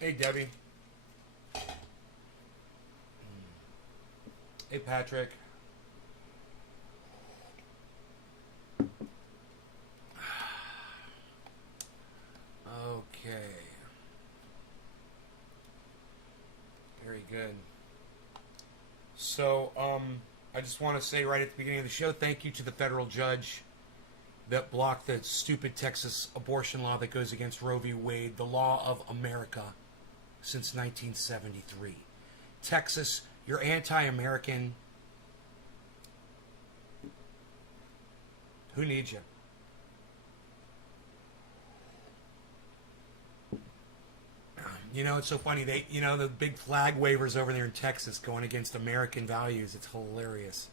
Hey, Debbie. Hey, Patrick. Okay. Very good. So, I just want to say right at the beginning of the show, thank you to the federal judge that blocked the stupid Texas abortion law that goes against Roe v. Wade, the law of America since 1973. Texas, you're anti-American. Who needs you? You know, it's so funny. The big flag wavers over there in Texas going against American values. It's hilarious.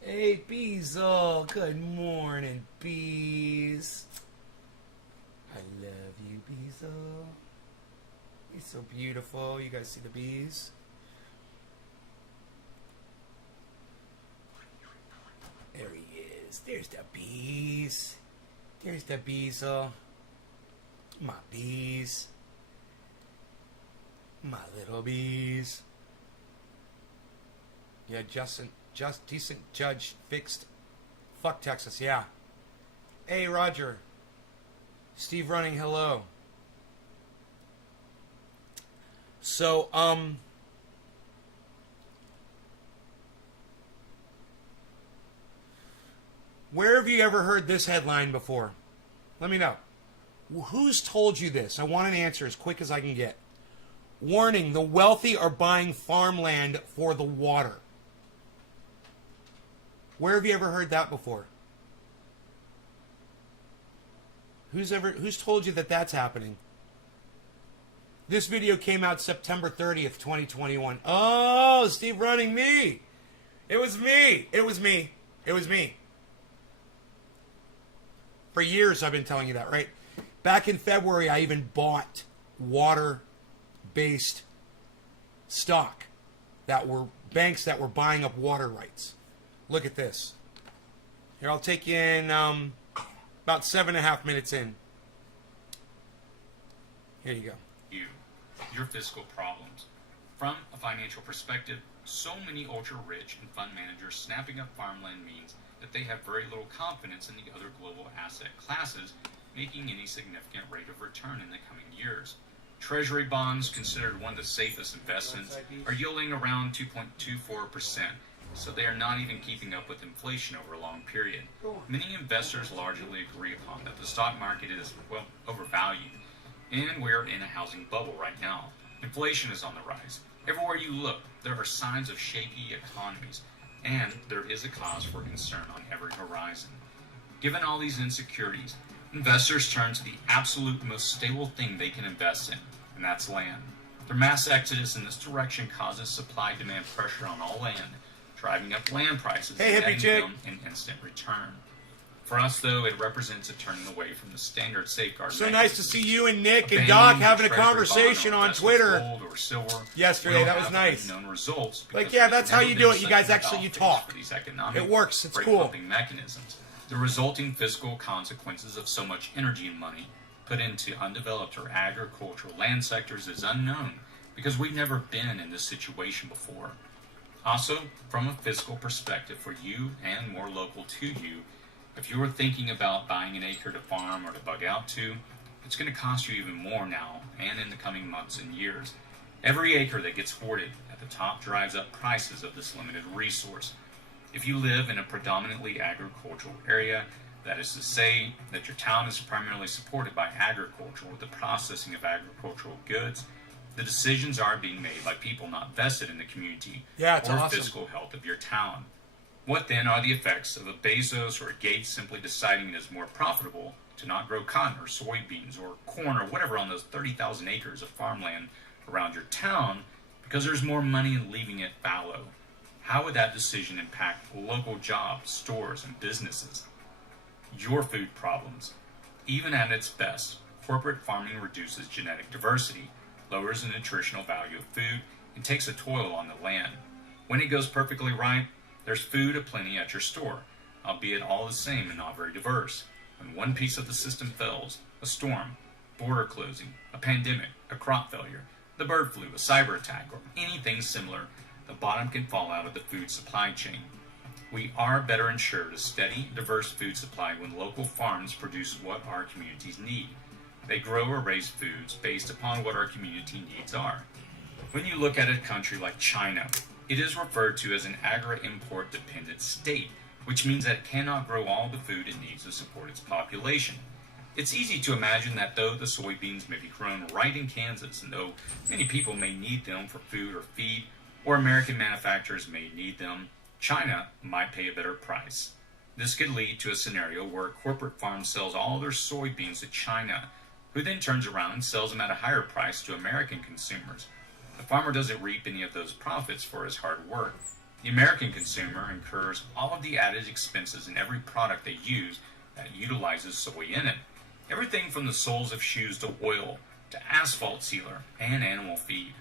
Hey, Beezle. Good morning, Bees. I love you, Beezle. He's so beautiful. You guys see the bees? There he is. There's the bees. There's the Beezle. My bees. My little bees. Yeah, just decent judge fixed. Fuck Texas, yeah. Hey, Roger. Steve Running, hello. So, where have you ever heard this headline before? Let me know. Who's told you this? I want an answer as quick as I can get. Warning, the wealthy are buying farmland for the water. Where have you ever heard that before? Who's told you that that's happening? This video came out September 30th, 2021. Oh, Steve Running, me. It was me. It was me. It was me. For years I've been telling you that, right? Back in February, I even bought water-based stock that were banks that were buying up water rights. Look at this. Here, I'll take you in about 7.5 minutes in. Here you go. Your fiscal problems. From a financial perspective, so many ultra-rich and fund managers snapping up farmland means that they have very little confidence in the other global asset classes making any significant rate of return in the coming years. Treasury bonds, considered one of the safest investments, are yielding around 2.24%, so they are not even keeping up with inflation over a long period. Many investors largely agree upon that the stock market is, well, overvalued, and we're in a housing bubble right now. Inflation is on the rise. Everywhere you look, there are signs of shaky economies, and there is a cause for concern on every horizon. Given all these insecurities, investors turn to the absolute most stable thing they can invest in, and that's land. Their mass exodus in this direction causes supply-demand pressure on all land, driving up land prices and netting them an instant return. For us, though, it represents a turning away from the standard safeguard. So nice to see you and Nick and Doc having a conversation on Twitter gold or silver yesterday. That was nice. Known results like, yeah, that's how you do it. You guys actually talk. It works. It's cool. Mechanisms. The resulting fiscal consequences of so much energy and money put into undeveloped or agricultural land sectors is unknown because we've never been in this situation before. Also, from a fiscal perspective for you and more local to you, if you were thinking about buying an acre to farm or to bug out to, it's going to cost you even more now and in the coming months and years. Every acre that gets hoarded at the top drives up prices of this limited resource. If you live in a predominantly agricultural area, that is to say that your town is primarily supported by agriculture or the processing of agricultural goods, the decisions are being made by people not vested in the community or fiscal health of your town. What then are the effects of a Bezos or a Gates simply deciding it is more profitable to not grow cotton or soybeans or corn or whatever on those 30,000 acres of farmland around your town because there's more money in leaving it fallow? How would that decision impact local jobs, stores, and businesses? Your food problems, even at its best, corporate farming reduces genetic diversity, lowers the nutritional value of food, and takes a toll on the land. When it goes perfectly right, there's food aplenty at your store, albeit all the same and not very diverse. When one piece of the system fails, a storm, border closing, a pandemic, a crop failure, the bird flu, a cyber attack, or anything similar, the bottom can fall out of the food supply chain. We are better ensured a steady, diverse food supply when local farms produce what our communities need. They grow or raise foods based upon what our community needs are. When you look at a country like China, it is referred to as an agri-import dependent state, which means that it cannot grow all the food it needs to support its population. It's easy to imagine that though the soybeans may be grown right in Kansas, and though many people may need them for food or feed, or American manufacturers may need them, China might pay a better price. This could lead to a scenario where a corporate farm sells all their soybeans to China, who then turns around and sells them at a higher price to American consumers. The farmer doesn't reap any of those profits for his hard work. The American consumer incurs all of the added expenses in every product they use that utilizes soy in it. Everything from the soles of shoes to oil, to asphalt sealer, and animal feed.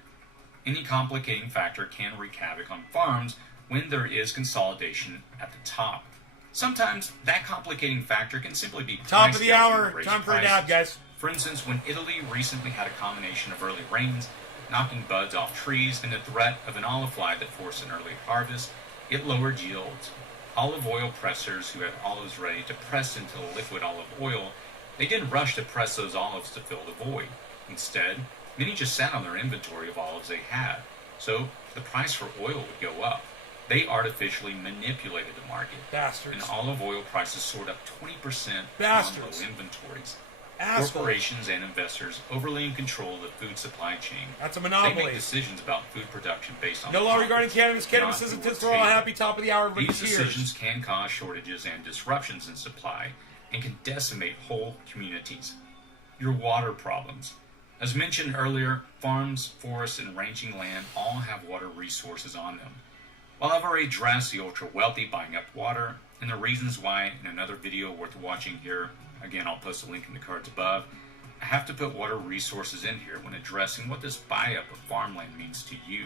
Any complicating factor can wreak havoc on farms when there is consolidation at the top. Sometimes that complicating factor can simply be Top of the hour. raised Time for a prices. dab, guys. For instance, when Italy recently had a combination of early rains, knocking buds off trees, and the threat of an olive fly that forced an early harvest, it lowered yields. Olive oil pressers who had olives ready to press into liquid olive oil, they didn't rush to press those olives to fill the void. Instead, many just sat on their inventory of olives they had, so the price for oil would go up. They artificially manipulated the market. Bastards. And olive oil prices soared up 20% Bastards. on low inventories. Assholes. Corporations and investors overly in control of the food supply chain. That's a They monopoly. make decisions about food production based on No law regarding profits, cannabis. Cannabis not isn't who tips will for all. take. Happy top of the hour. Everybody These cheers. decisions can cause shortages and disruptions in supply and can decimate whole communities. Your water problems. As mentioned earlier, farms, forests, and ranching land all have water resources on them. While I've already addressed the ultra-wealthy buying up water and the reasons why in another video worth watching here, again I'll post a link in the cards above, I have to put water resources in here when addressing what this buy-up of farmland means to you.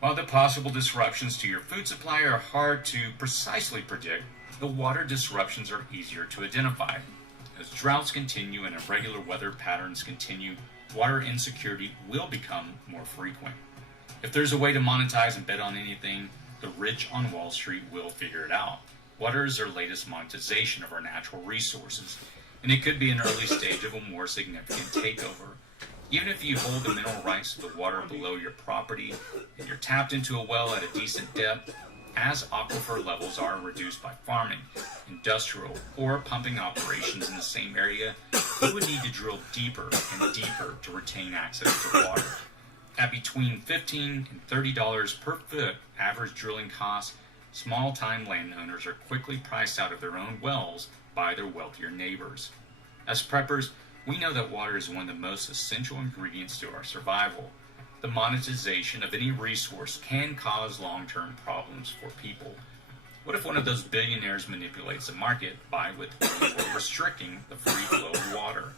While the possible disruptions to your food supply are hard to precisely predict, the water disruptions are easier to identify. As droughts continue and irregular weather patterns continue, water insecurity will become more frequent. If there's a way to monetize and bet on anything, the rich on Wall Street will figure it out. Water is their latest monetization of our natural resources, and it could be an early stage of a more significant takeover. Even if you hold the mineral rights to the water below your property and you're tapped into a well at a decent depth, as aquifer levels are reduced by farming, industrial, or pumping operations in the same area, you would need to drill deeper and deeper to retain access to water. At between $15 and $30 per foot average drilling costs, small-time landowners are quickly priced out of their own wells by their wealthier neighbors. As preppers, we know that water is one of the most essential ingredients to our survival. The monetization of any resource can cause long-term problems for people. What if one of those billionaires manipulates the market by withholding or restricting the free flow of water?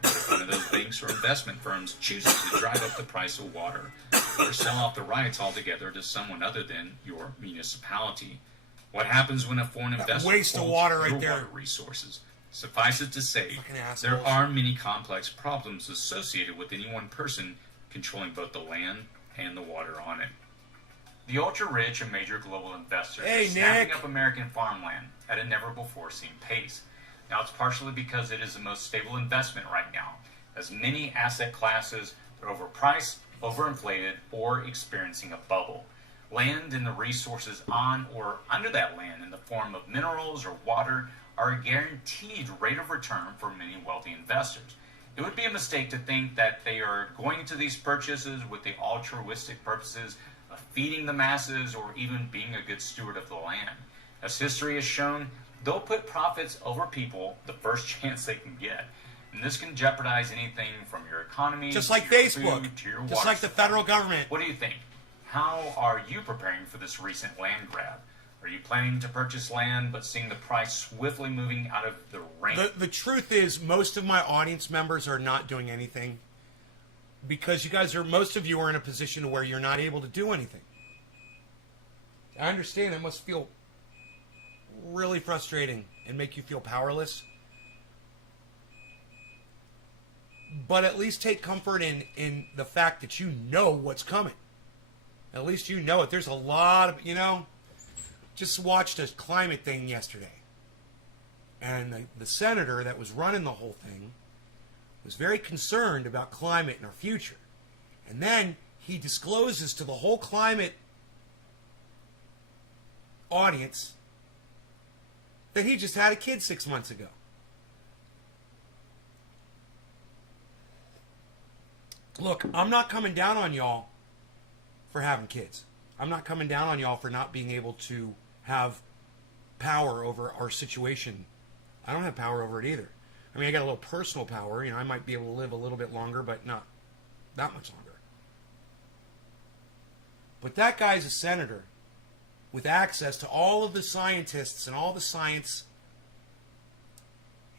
What if one of those banks or investment firms chooses to drive up the price of water or sell off the rights altogether to someone other than your municipality? What happens when a foreign investor waste of holds water right your there. water resources? Suffice it to say, Fucking assholes. there are many complex problems associated with any one person controlling both the land and the water on it. The ultra-rich and major global investors Hey, are snapping Nick. up American farmland at a never-before-seen pace. Now, it's partially because it is the most stable investment right now, as many asset classes are overpriced, overinflated, or experiencing a bubble. Land and the resources on or under that land in the form of minerals or water are a guaranteed rate of return for many wealthy investors. It would be a mistake to think that they are going into these purchases with the altruistic purposes of feeding the masses or even being a good steward of the land. As history has shown, they'll put profits over people the first chance they can get. And this can jeopardize anything from your economy, Just to like your Facebook. food, to your Just water like the supply. federal government. What do you think? How are you preparing for this recent land grab? Are you planning to purchase land but seeing the price swiftly moving out of the range? The truth is, most of my audience members are not doing anything because most of you are in a position where you're not able to do anything. I understand it must feel really frustrating and make you feel powerless. But at least take comfort in the fact that you know what's coming. At least you know it. There's a lot of, just watched a climate thing yesterday. And the senator that was running the whole thing was very concerned about climate in our future. And then he discloses to the whole climate audience that he just had a kid 6 months ago. Look, I'm not coming down on y'all for having kids. I'm not coming down on y'all for not being able to have power over our situation. I don't have power over it either. I mean, I got a little personal power. I might be able to live a little bit longer, but not that much longer. But that guy's a senator with access to all of the scientists and all the science.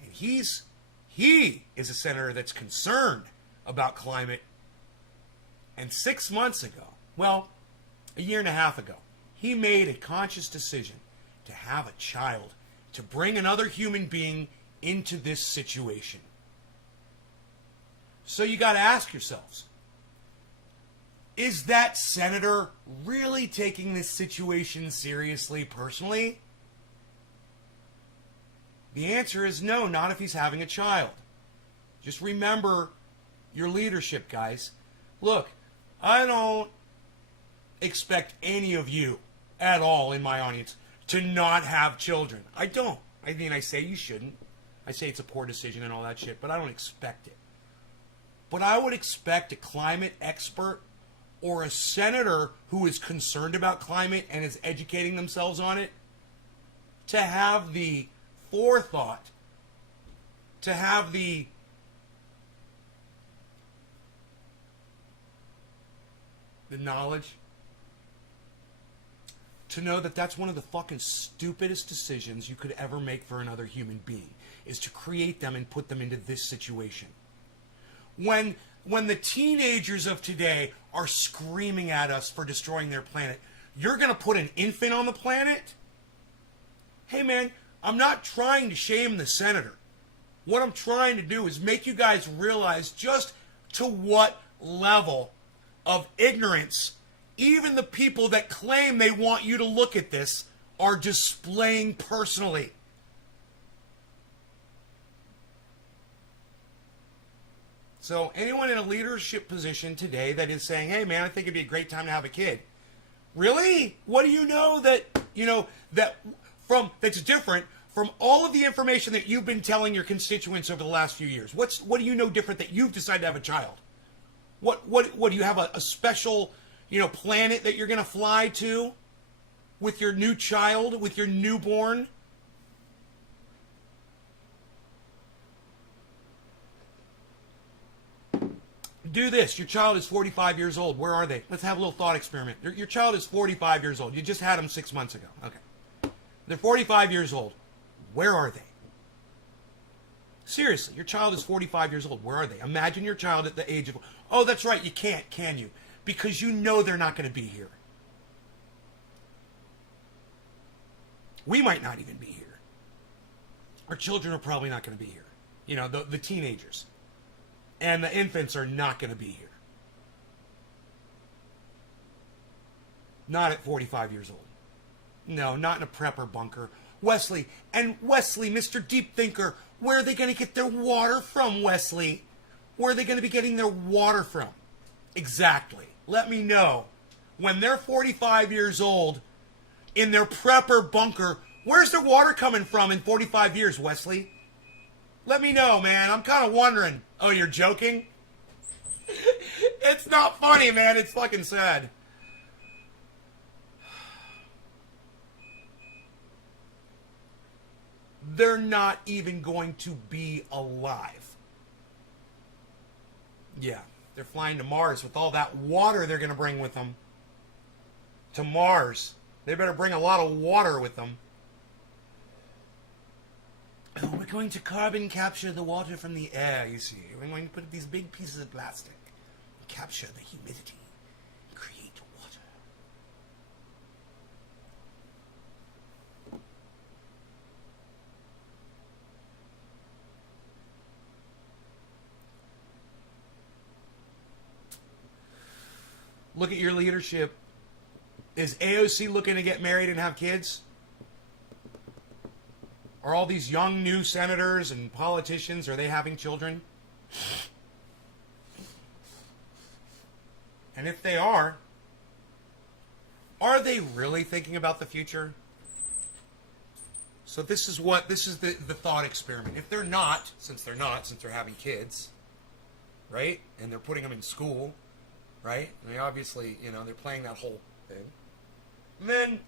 And he is a senator that's concerned about climate. And 6 months ago, a year and a half ago, he made a conscious decision to have a child, to bring another human being into this situation. So you got to ask yourselves, is that senator really taking this situation seriously personally? The answer is no, not if he's having a child. Just remember your leadership, guys. Look, I don't expect any of you at all in my audience to not have children. I don't. I mean, I say you shouldn't. I say it's a poor decision and all that shit, but I don't expect it. But I would expect a climate expert or a senator who is concerned about climate and is educating themselves on it to have the forethought, to have the knowledge to know that that's one of the fucking stupidest decisions you could ever make for another human being, is to create them and put them into this situation. When the teenagers of today are screaming at us for destroying their planet, you're going to put an infant on the planet? Hey man, I'm not trying to shame the senator. What I'm trying to do is make you guys realize just to what level of ignorance even the people that claim they want you to look at this are displaying personally. So anyone in a leadership position today that is saying, hey man, I think it'd be a great time to have a kid. Really? What do you know that's different from all of the information that you've been telling your constituents over the last few years? What do you know different that you've decided to have a child? What do you have a special, planet that you're going to fly to with your new child, with your newborn? Do this. Your child is 45 years old. Where are they? Let's have a little thought experiment. Your child is 45 years old. You just had them 6 months ago. Okay. They're 45 years old. Where are they? Seriously, your child is 45 years old. Where are they? Imagine your child at the age of... Oh, that's right. You can't, can you? Because you know they're not going to be here. We might not even be here. Our children are probably not going to be here. The teenagers. And the infants are not going to be here. Not at 45 years old. No, not in a prepper bunker. Wesley, Mr. Deep Thinker, where are they going to get their water from, Wesley? Where are they going to be getting their water from? Exactly. Let me know. When they're 45 years old, in their prepper bunker, where's their water coming from in 45 years, Wesley? Let me know, man. I'm kind of wondering. Oh, you're joking? It's not funny, man. It's fucking sad. They're not even going to be alive. Yeah, they're flying to Mars with all that water they're going to bring with them. To Mars. They better bring a lot of water with them. Oh, we're going to carbon capture the water from the air, you see. We're going to put these big pieces of plastic and capture the humidity and create water. Look at your leadership. Is AOC looking to get married and have kids? Are all these young new senators and politicians, are they having children? And if they are they really thinking about the future? So this is the thought experiment. If they're not, since they're having kids, right? And they're putting them in school, right? And they obviously, they're playing that whole thing. And then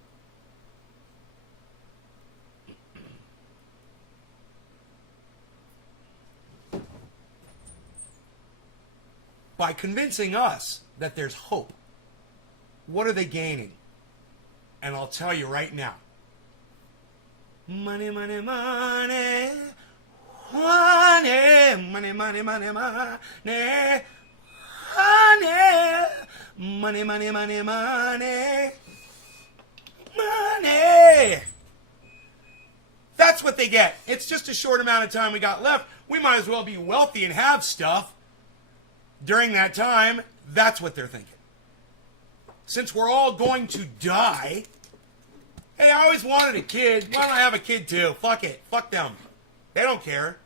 by convincing us that there's hope, what are they gaining? And I'll tell you right now. Money, money, money. Money, money, money, money, money. Money, money, money, money, money. Money. That's what they get. It's just a short amount of time we got left. We might as well be wealthy and have stuff. During that time, that's what they're thinking. Since we're all going to die, hey, I always wanted a kid. Why don't I have a kid too? Fuck it. Fuck them. They don't care.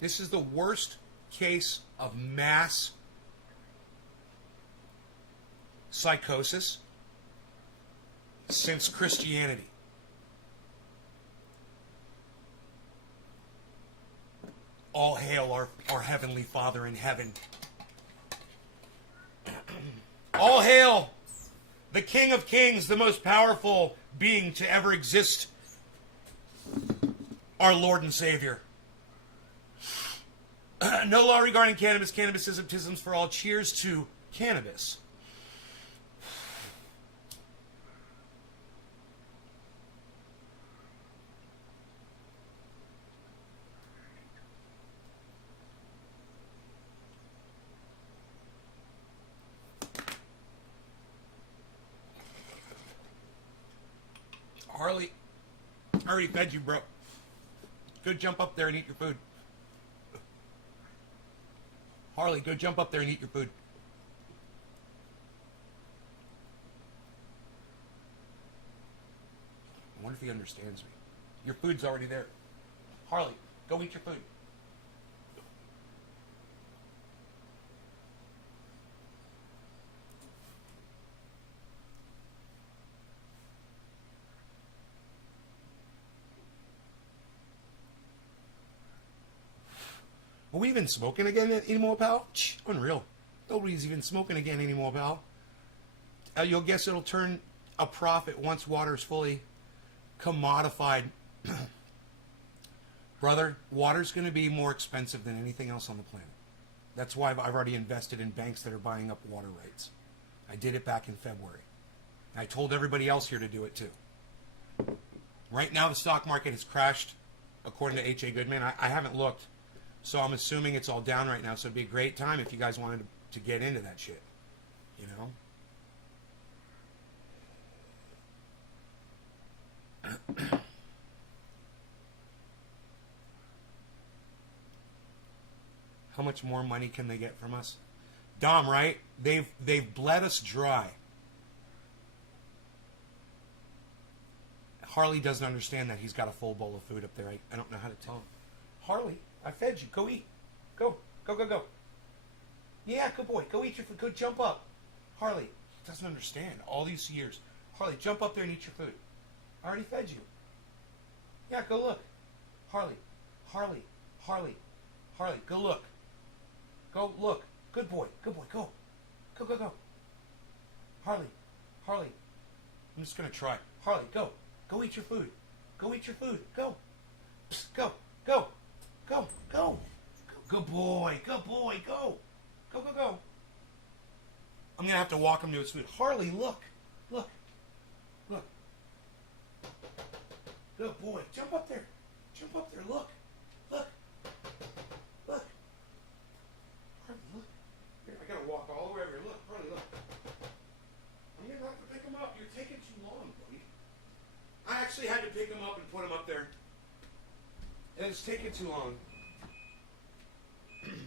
This is the worst case of mass psychosis since Christianity. All hail our Heavenly Father in heaven. All hail the King of Kings, the most powerful being to ever exist, our Lord and Savior. No law regarding cannabis. Cannabis is baptisms for all. Cheers to cannabis. Harley, I already fed you, bro. Go jump up there and eat your food. Harley, go jump up there and eat your food. I wonder if he understands me. Your food's already there. Harley, go eat your food. Are we even smoking again anymore, pal? Unreal. Nobody's even smoking again anymore, pal. You'll guess it'll turn a profit once water's fully commodified. Brother, water's going to be more expensive than anything else on the planet. That's why I've already invested in banks that are buying up water rights. I did it back in February. I told everybody else here to do it too. Right now the stock market has crashed, according to H.A. Goodman. I haven't looked. So I'm assuming it's all down right now. So it'd be a great time if you guys wanted to get into that shit. You know? How much more money can they get from us? Dom, right? They've bled us dry. Harley doesn't understand that he's got a full bowl of food up there. I don't know how to tell him. Harley, I fed you. Go eat. Go. Go, go, go. Yeah, good boy. Go eat your food. Go jump up. Harley, he doesn't understand all these years. Harley, jump up there and eat your food. I already fed you. Yeah, go look. Harley, Harley, Harley, Harley, go look. Go look. Good boy. Good boy. Go. Go, go, go. Harley, Harley. I'm just going to try. Harley, go. Go eat your food. Go eat your food. Go. Psst, go. Go. Go. Go. Good boy. Good boy. Go. Go, go, go. I'm going to have to walk him to his food. Harley, look. Look. Look. Good boy. Jump up there. Jump up there. Look. Look. Look. Harley, look. Here, I got to walk all the way over here. Look. Harley, look. I'm going to have to pick him up. You're taking too long, buddy. I actually had to pick him up and put him up there. And it's taking too long.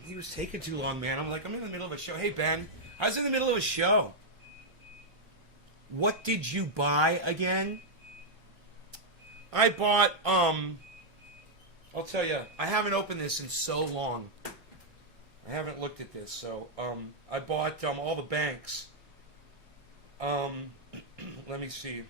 He was taking too long, man. I'm like, I'm in the middle of a show. Hey, Ben. I was in the middle of a show. What did you buy again? I bought, I'll tell you, I haven't opened this in so long. I haven't looked at this. So, I bought all the banks. Let me see.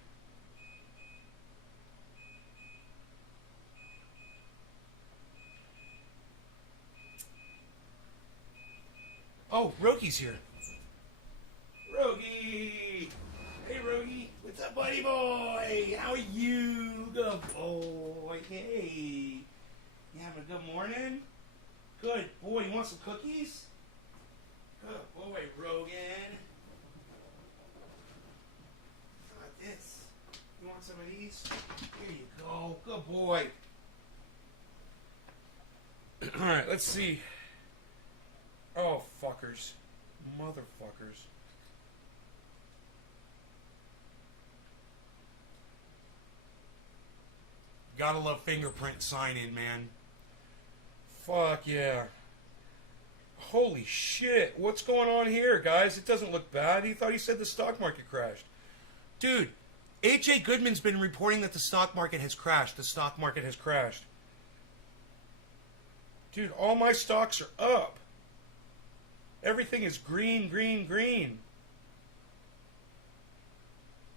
Oh, Rogi's here. Rogi! Hey, Rogi. What's up, buddy boy? How are you? Good boy. Hey. You having a good morning? Good boy. You want some cookies? Good boy, Rogan. How about this? You want some of these? Here you go. Good boy. All right, let's see. Oh, fuckers. Motherfuckers. Gotta love fingerprint sign-in, man. Fuck yeah. Holy shit. What's going on here, guys? It doesn't look bad. He thought he said the stock market crashed. Dude, H.A. Goodman's been reporting that the stock market has crashed. The stock market has crashed. Dude, all my stocks are up. Everything is green, green, green.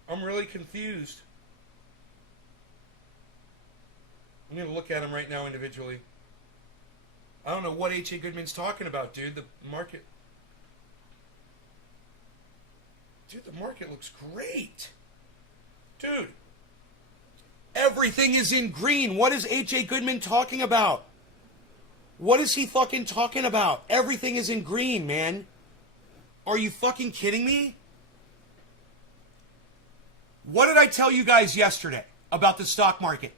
I'm really confused. I'm going to look at them right now individually. I don't know what H.A. Goodman's talking about, dude. The market... Dude, the market looks great. Dude. Everything is in green. What is H.A. Goodman talking about? What is he fucking talking about? Everything is in green, man. Are you fucking kidding me? What did I tell you guys yesterday about the stock market?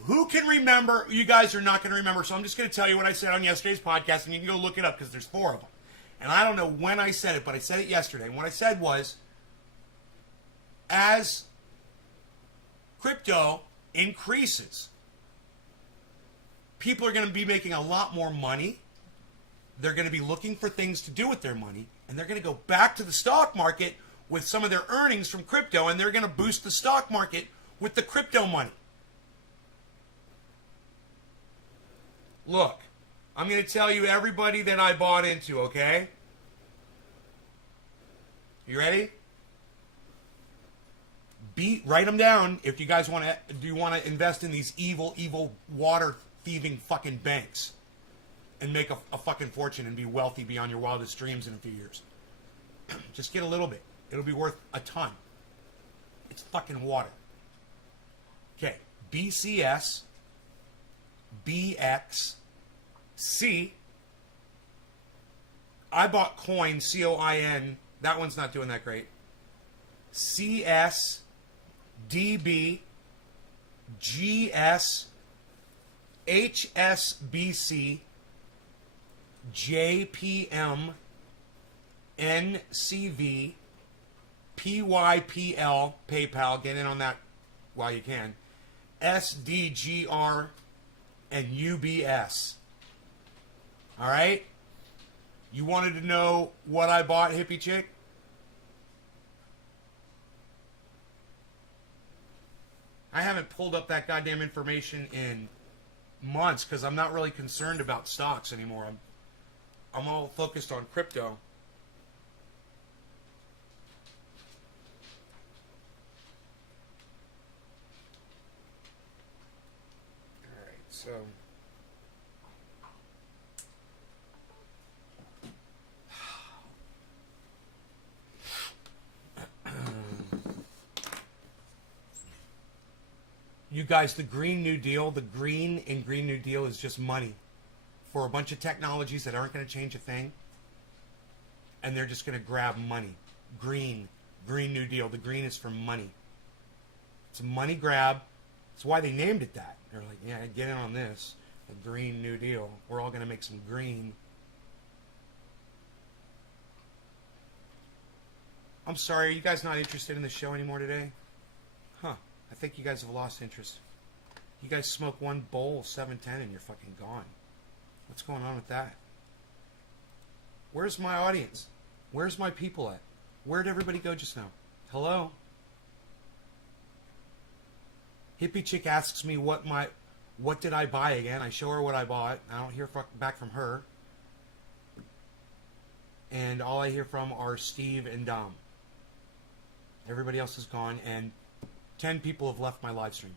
Who can remember? You guys are not going to remember, so I'm just going to tell you what I said on yesterday's podcast, and you can go look it up because there's 4 of them. And I don't know when I said it, but I said it yesterday. And what I said was, as crypto increases, people are going to be making a lot more money. They're going to be looking for things to do with their money, and they're going to go back to the stock market with some of their earnings from crypto, and they're going to boost the stock market with the crypto money. Look, I'm going to tell you everybody that I bought into, okay? You ready? Write them down if you guys want to. Do you want to invest in these evil, evil water thieving fucking banks and make a fucking fortune and be wealthy beyond your wildest dreams in a few years? Just get a little bit. It'll be worth a ton. It's fucking water. Okay, BCS, BXC. I bought coin, COIN. That one's not doing that great. CS, DB, GS, HSBC, JPM, NCV, PYPL, PayPal, get in on that while you can, SDGR, and UBS. All right? You wanted to know what I bought, hippie chick? I haven't pulled up that goddamn information in months because I'm not really concerned about stocks anymore. I'm all focused on crypto. All right, so You guys, the Green New Deal, the green in Green New Deal is just money for a bunch of technologies that aren't going to change a thing. And they're just going to grab money. Green New Deal. The green is for money. It's a money grab. That's why they named it that. They're like, yeah, get in on this. The Green New Deal. We're all going to make some green. I'm sorry, are you guys not interested in the show anymore today? Huh. I think you guys have lost interest. You guys smoke one bowl of 710 and you're fucking gone. What's going on with that? Where's my audience? Where's my people at? Where'd everybody go just now? Hello? Hippie Chick asks me what did I buy again. I show her what I bought. I don't hear back from her. And all I hear from are Steve and Dom. Everybody else is gone, and 10 people have left my live stream.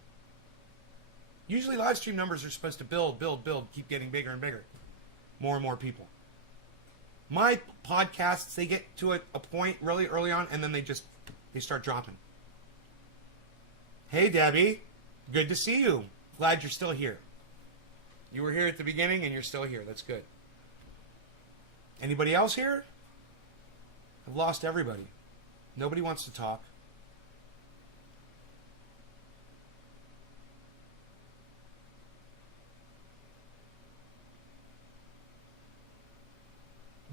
Usually live stream numbers are supposed to build, keep getting bigger and bigger. More and more people. My podcasts, they get to a point really early on, and then they start dropping. Hey, Debbie. Good to see you. Glad you're still here. You were here at the beginning, and you're still here. That's good. Anybody else here? I've lost everybody. Nobody wants to talk.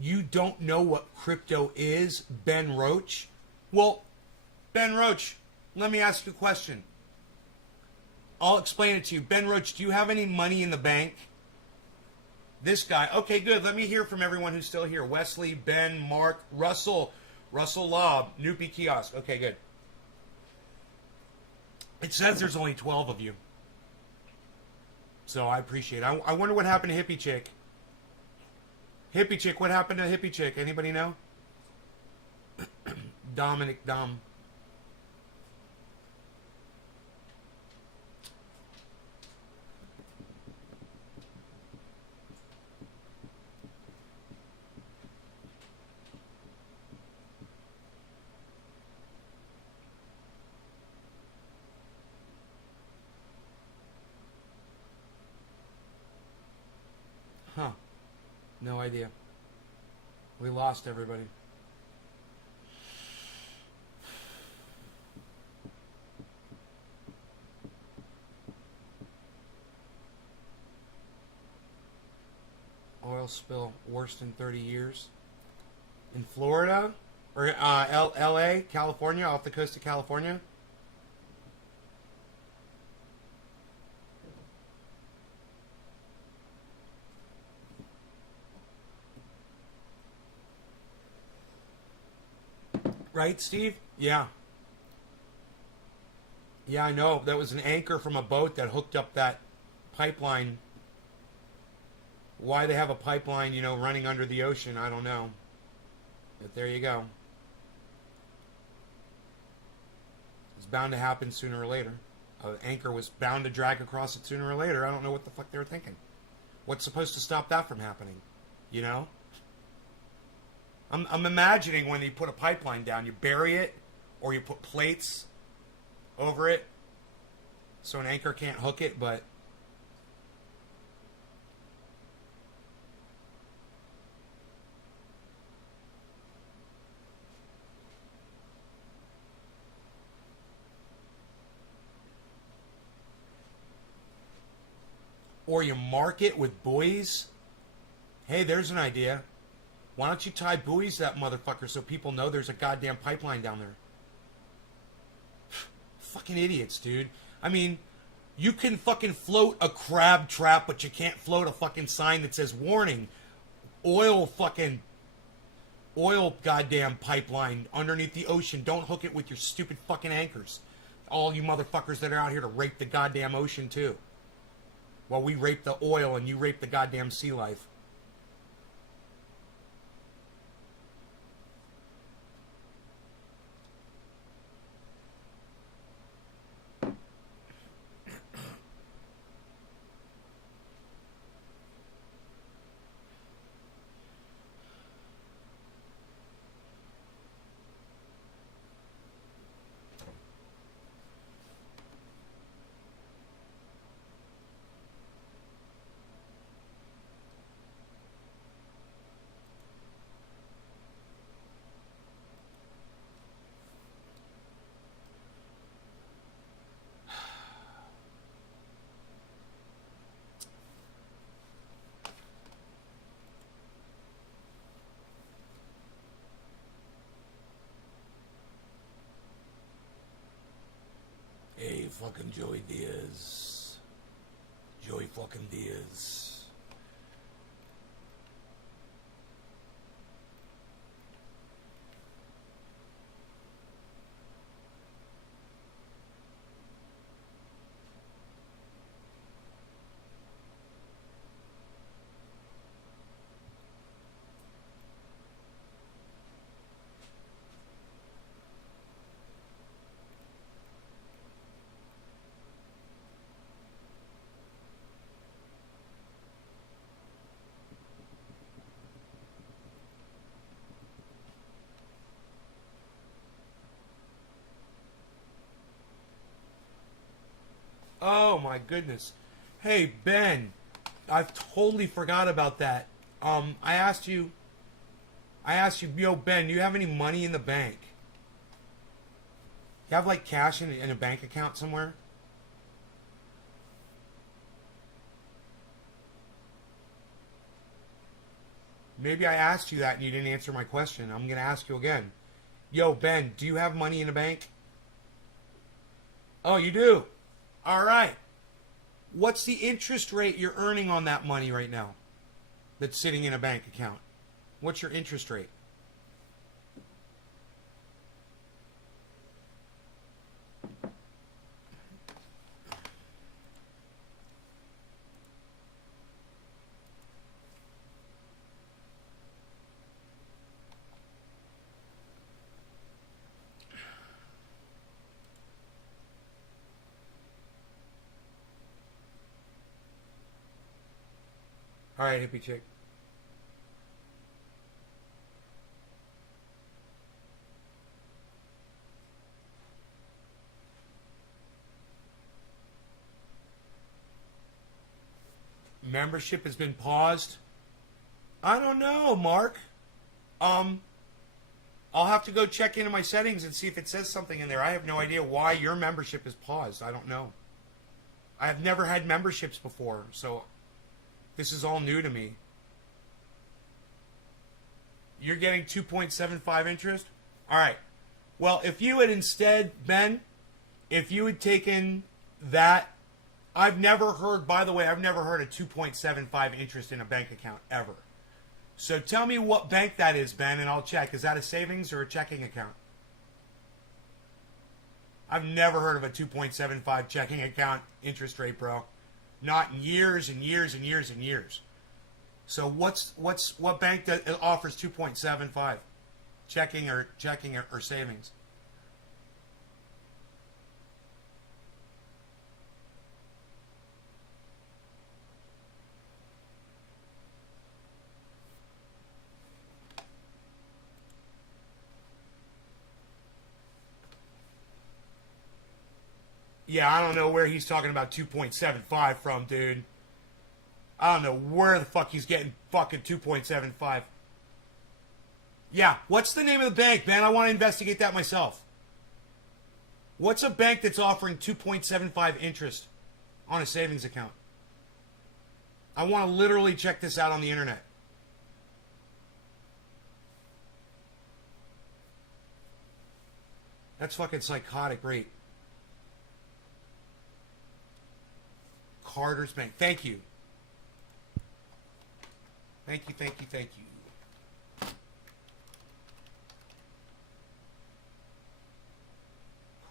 You don't know what crypto is, Ben Roach? Well, Ben Roach, let me ask you a question. I'll explain it to you. Ben Roach, do you have any money in the bank? This guy. Okay, good. Let me hear from everyone who's still here. Wesley, Ben, Mark, Russell Lobb, Noopy Kiosk. Okay, good. It says there's only 12 of you. So I appreciate it. I wonder what happened to Hippie Chick. Hippie Chick, what happened to Hippie Chick? Anybody know? Dominic Dom. Huh. No idea. We lost everybody. Oil spill worst in 30 years. In Florida? Or LA? California? Off the coast of California? Right, Steve? Yeah. Yeah, I know. That was an anchor from a boat that hooked up that pipeline. Why they have a pipeline, running under the ocean, I don't know. But there you go. It's bound to happen sooner or later. An anchor was bound to drag across it sooner or later. I don't know what the fuck they were thinking. What's supposed to stop that from happening? I'm imagining when you put a pipeline down, you bury it, or you put plates over it, so an anchor can't hook it, but or you mark it with buoys. Hey, there's an idea. Why don't you tie buoys to that motherfucker so people know there's a goddamn pipeline down there? Fucking idiots, dude. I mean, you can fucking float a crab trap, but you can't float a fucking sign that says warning. Oil goddamn pipeline underneath the ocean. Don't hook it with your stupid fucking anchors. All you motherfuckers that are out here to rape the goddamn ocean too. While we rape the oil and you rape the goddamn sea life. fucking Joey Diaz. Joey fucking Diaz. Oh my goodness. Hey Ben, I've totally forgot about that. I asked you, yo Ben, do you have any money in the bank? You have like cash in a bank account somewhere? Maybe I asked you that and you didn't answer my question. I'm gonna ask you again. Yo Ben, do you have money in a bank? Oh, you do? All right. What's the interest rate you're earning on that money right now that's sitting in a bank account? What's your interest rate? All right, hippie chick. Membership has been paused. I don't know, Mark. Um, I'll have to go check into my settings and see if it says something in there. I have no idea why your membership is paused. I don't know. I have never had memberships before, so this is all new to me. You're getting 2.75 interest? All right. Well, if you had instead, Ben, if you had taken that, I've never heard, by the way, I've never heard of 2.75 interest in a bank account ever. So tell me what bank that is, Ben, and I'll check. Is that a savings or a checking account? I've never heard of a 2.75 checking account interest rate, bro. Not in years and years and years and years. So what bank that offers 2.75 checking or savings? Yeah, I don't know where he's talking about 2.75 from, dude. I don't know where the fuck he's getting fucking 2.75. Yeah, what's the name of the bank, man? I want to investigate that myself. What's a bank that's offering 2.75 interest on a savings account? I want to literally check this out on the internet. That's fucking psychotic rate. Carter's Bank. Thank you. Thank you, thank you, thank you.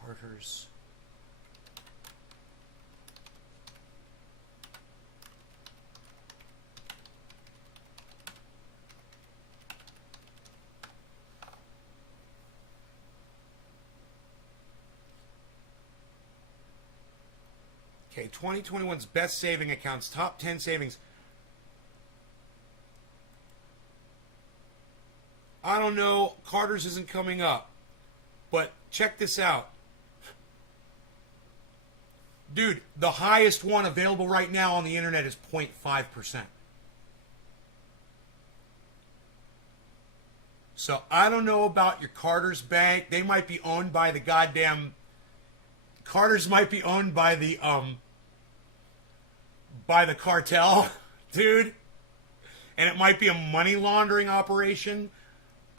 Carter's. Okay, 2021's best saving accounts, top 10 savings. I don't know, Carter's isn't coming up, but check this out. Dude, the highest one available right now on the internet is 0.5%. So I don't know about your Carter's Bank. They might be owned by the goddamn... Carter's might be owned by the cartel, dude. And it might be a money laundering operation.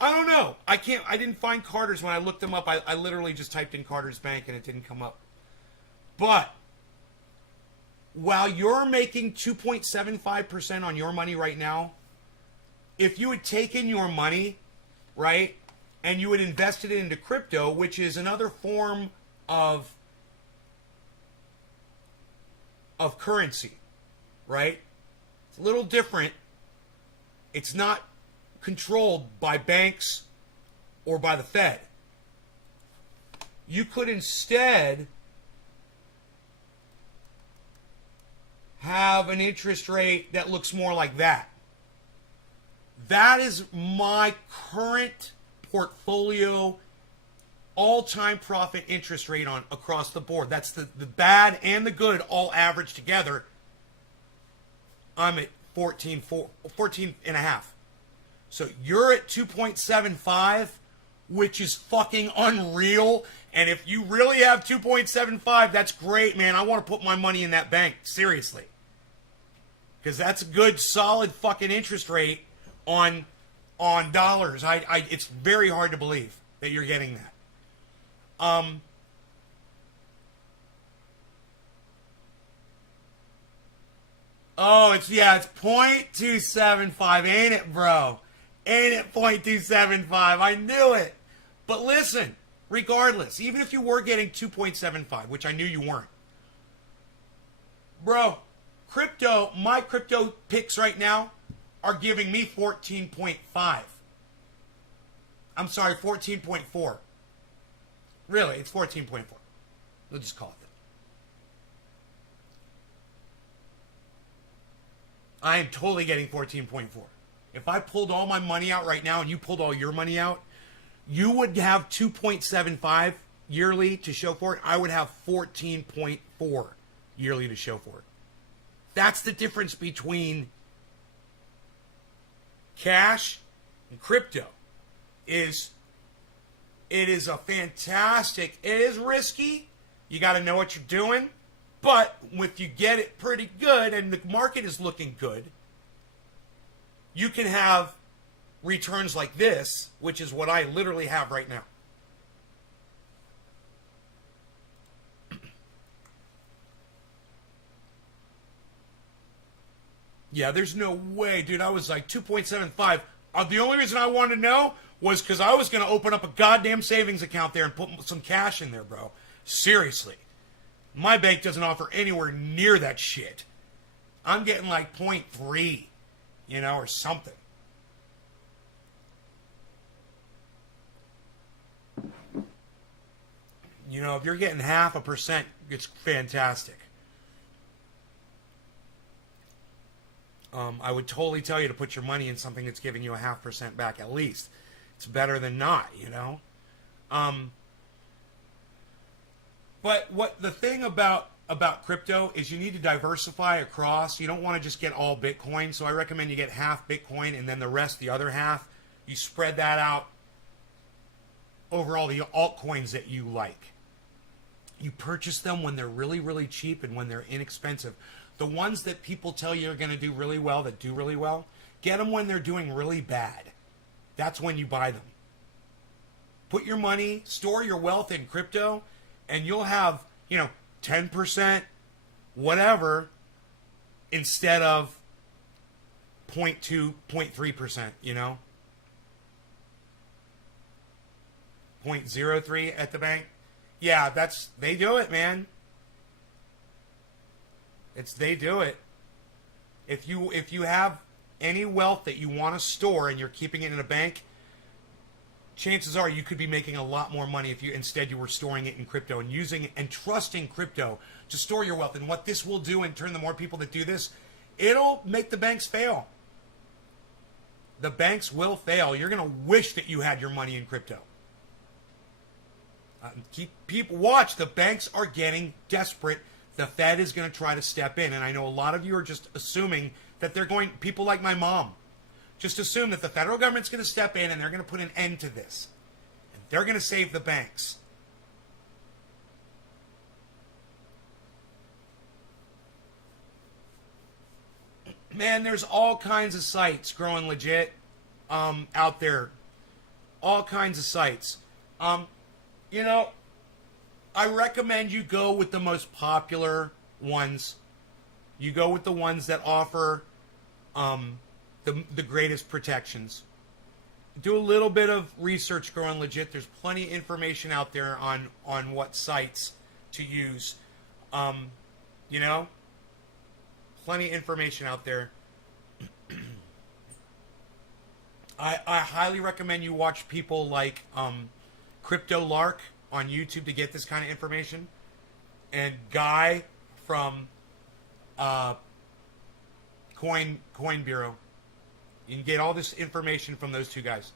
I don't know. I didn't find Carter's when I looked them up. I literally just typed in Carter's Bank and it didn't come up. But while you're making 2.75% on your money right now, if you had taken your money, right, and you had invested it into crypto, which is another form of currency, right? It's a little different. It's not controlled by banks or by the Fed. You could instead have an interest rate that looks more like that. That is my current portfolio all-time profit interest rate on across the board. That's the bad and the good all averaged together. I'm at 14 and a half. So you're at 2.75, which is fucking unreal. And if you really have 2.75, that's great, man. I want to put my money in that bank. Seriously. Because that's a good, solid fucking interest rate on dollars. It's very hard to believe that you're getting that. Oh, it's 0.275, ain't it, bro? Ain't it 0.275? I knew it. But listen, regardless, even if you were getting 2.75, which I knew you weren't, bro, my crypto picks right now are giving me 14.5. I'm sorry, 14.4. Really, it's 14.4. We'll just call it that. I am totally getting 14.4. If I pulled all my money out right now and you pulled all your money out, you would have 2.75 yearly to show for it. I would have 14.4 yearly to show for it. That's the difference between cash and crypto. It is a fantastic, it is risky. You got to know what you're doing. But if you get it pretty good and the market is looking good, you can have returns like this, which is what I literally have right now. Yeah, there's no way, dude. I was like 2.75. The only reason I wanted to know was because I was going to open up a goddamn savings account there and put some cash in there, bro. Seriously. My bank doesn't offer anywhere near that shit. I'm getting like 0.3, or something. If you're getting 0.5%, it's fantastic. I would totally tell you to put your money in something that's giving you 0.5% back at least. It's better than not, But what the thing about crypto is you need to diversify across. You don't want to just get all Bitcoin. So I recommend you get half Bitcoin and then the other half, you spread that out over all the altcoins that you like. You purchase them when they're really, really cheap and when they're inexpensive. The ones that people tell you are going to do really well, that do really well, get them when they're doing really bad. That's when you buy them. Put your money, store your wealth in crypto, and you'll have, 10%, whatever, instead of 0.2, 0.3%, 0.03 at the bank. Yeah, they do it, man. They do it. If you have any wealth that you want to store and you're keeping it in a bank, chances are you could be making a lot more money if you were storing it in crypto and using it and trusting crypto to store your wealth. And what this will do in turn, the more people that do this, it'll make the banks fail. The banks will fail. You're going to wish that you had your money in crypto. Watch. The banks are getting desperate. The Fed is going to try to step in. And I know a lot of you are just assuming that people like my mom, just assume that the federal government's going to step in and they're going to put an end to this. And they're going to save the banks. Man, there's all kinds of sites growing legit out there. All kinds of sites. I recommend you go with the most popular ones. You go with the ones that offer the greatest protections. Do a little bit of research, Growing Legit. There's plenty of information out there on what sites to use. You know, plenty of information out there. I highly recommend you watch people like Crypto Lark on YouTube to get this kind of information, and Guy from Coin Bureau. You can get all this information from those two guys.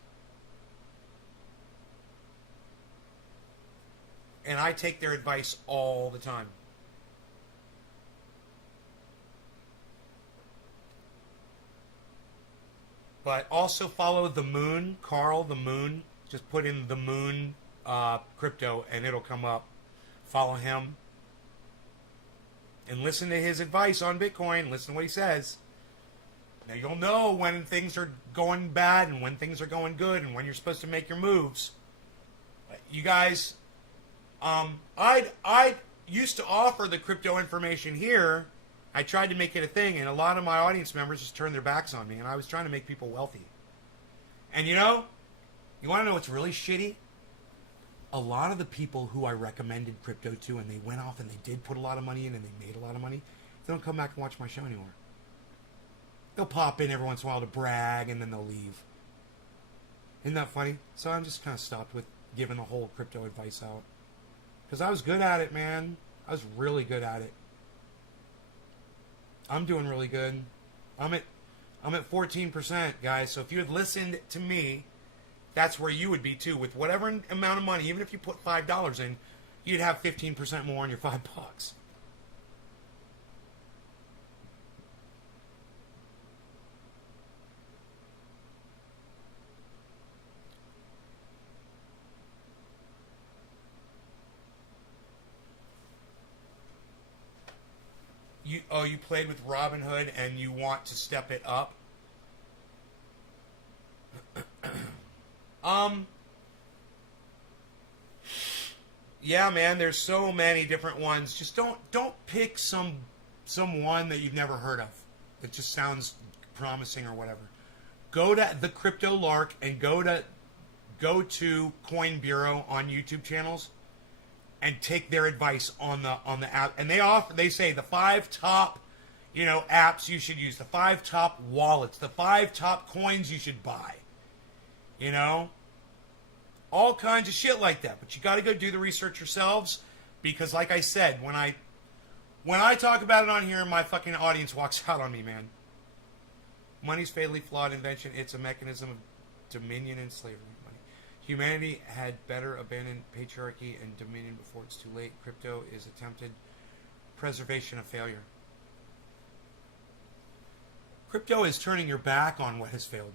And I take their advice all the time. But also follow The Moon, Carl The Moon. Just put in The Moon crypto and it'll come up. Follow him. And listen to his advice on Bitcoin. Listen to what he says. Now you'll know when things are going bad and when things are going good and when you're supposed to make your moves. You guys, I used to offer the crypto information here. I tried to make it a thing, and a lot of my audience members just turned their backs on me, and I was trying to make people wealthy. And you know, you want to know what's really shitty? A lot of the people who I recommended crypto to, and they went off and they did put a lot of money in and they made a lot of money, they don't come back and watch my show anymore. They'll pop in every once in a while to brag, and then they'll leave. Isn't that funny? So I'm just kind of stopped with giving the whole crypto advice out. Because I was good at it, man. I was really good at it. I'm doing really good. I'm at 14%, guys. So if you had listened to me, that's where you would be too. With whatever amount of money, even if you put $5 in, you'd have 15% more on your $5. You played with Robinhood and you want to step it up? Yeah, man, there's so many different ones. Just don't pick some one that you've never heard of. That just sounds promising or whatever. Go to the Crypto Lark and go to Coin Bureau on YouTube channels and take their advice on the app. And they say the 5 top, apps you should use, the 5 top wallets, the 5 top coins you should buy. All kinds of shit like that. But you got to go do the research yourselves, because like I said, when I talk about it on here, my fucking audience walks out on me, man. Money's fatally flawed invention. It's a mechanism of dominion and slavery. Humanity had better abandon patriarchy and dominion before it's too late. Crypto is attempted preservation of failure. Crypto is turning your back on what has failed.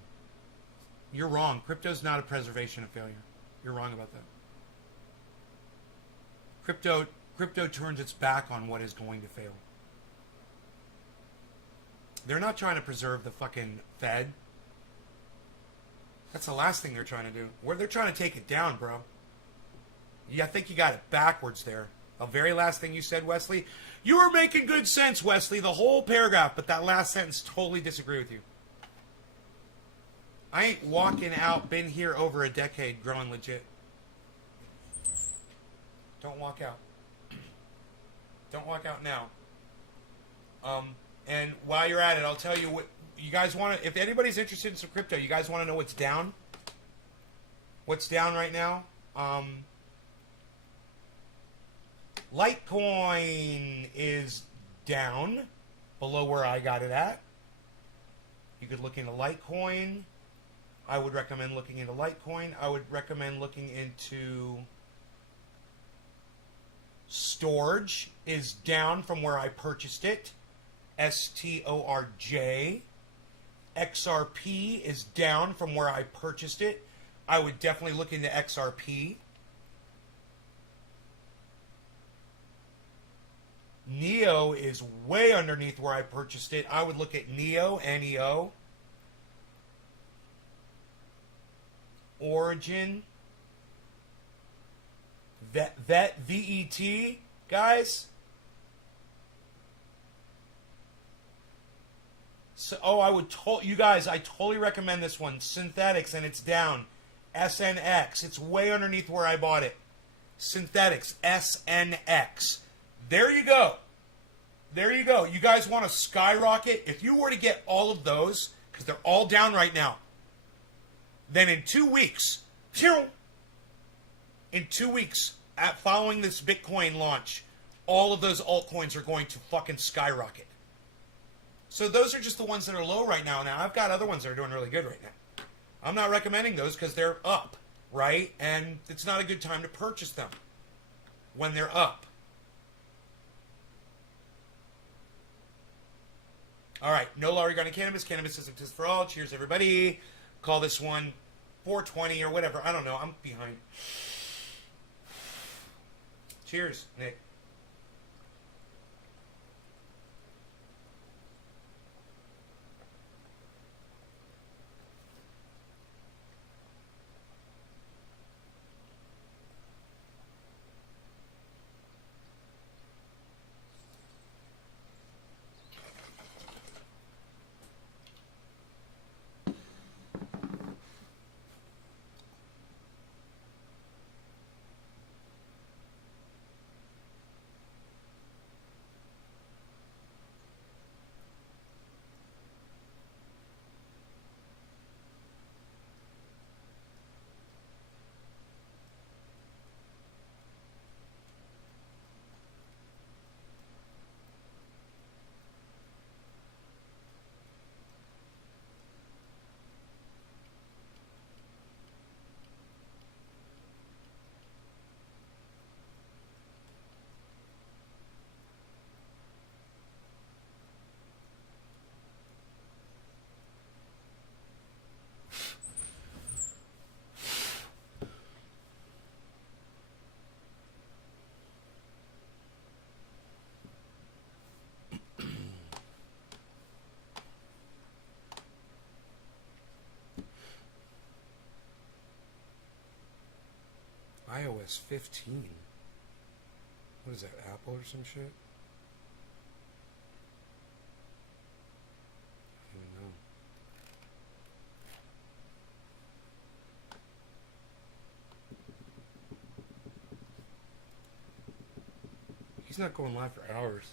You're wrong. Crypto's not a preservation of failure. You're wrong about that. Crypto turns its back on what is going to fail. They're not trying to preserve the fucking Fed. That's the last thing they're trying to do. They're trying to take it down, bro. I think you got it backwards there. The very last thing you said, Wesley. You were making good sense, Wesley, the whole paragraph, but that last sentence, totally disagree with you. I ain't walking out, been here over a decade, Growing Legit. Don't walk out. Don't walk out now. And while you're at it, I'll tell you what. You guys want to, if anybody's interested in some crypto, you guys want to know what's down? What's down right now? Litecoin is down below where I got it at. You could look into Litecoin. I would recommend looking into Litecoin. I would recommend looking into Storj is down from where I purchased it. STORJ. XRP is down from where I purchased it. I would definitely look into XRP. NEO is way underneath where I purchased it. I would look at NEO, NEO. Origin. Vet VET, guys. So, I would you guys, I totally recommend this one. Synthetics, and it's down. SNX. It's way underneath where I bought it. Synthetics, SNX. There you go. There you go. You guys want to skyrocket? If you were to get all of those, because they're all down right now, then in 2 weeks, following this Bitcoin launch, all of those altcoins are going to fucking skyrocket. So those are just the ones that are low right now. Now, I've got other ones that are doing really good right now. I'm not recommending those because they're up, right? And it's not a good time to purchase them when they're up. All right, no law regarding cannabis. Cannabis is exist for all. Cheers, everybody. Call this one 420 or whatever. I don't know. I'm behind. Cheers, Nick. iOS 15. What is that, Apple or some shit? I don't even know. He's not going live for hours.